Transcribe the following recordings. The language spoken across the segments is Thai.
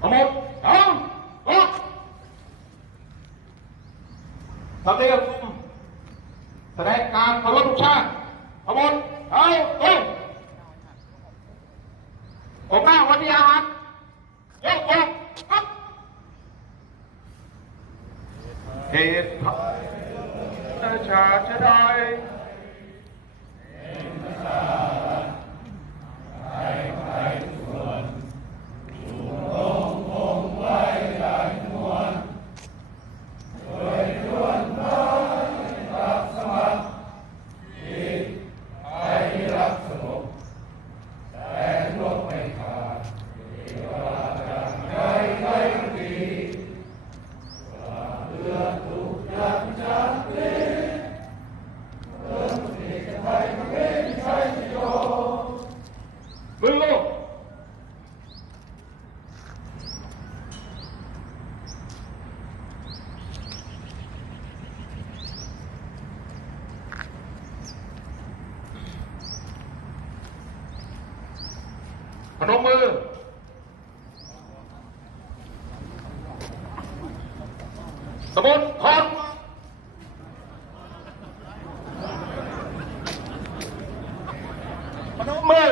ทั้งหมดเอาออกสำเร็จแสดงการเคารพทุกชาติทั้งหมดเอาตรงผมหน้าวันนี้อาหารยกออกครับเหตุประชาชนใด มือลูก พนมมือ สมุดคอนพนมมือ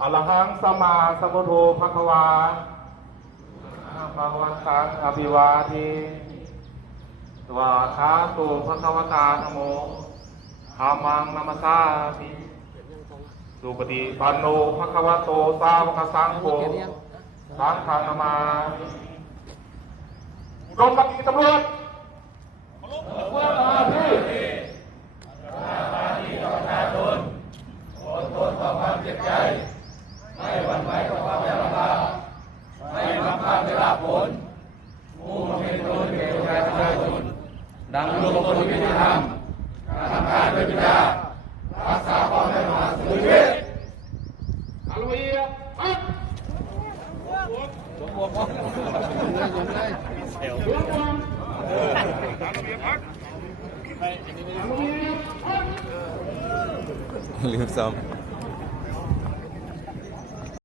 อรหังสมมาสัมพุทโธภควาภาวัตังอภิวาเทสวาคาโตภควตาธโมธามังนามัสสามิ สุปฏิปันโนภควโตสาวกสังโฆสังฆานามามิอุดมปฏิตำรวจเมื่อมาที่ดังลงคนยุติธรรมการทำการด้วยปัญญารักษาความไม่ประมาทสุจริต อาลุยปัดสมบูรณ์สมบูรณ์อาลุยปัด ลืมซ้อม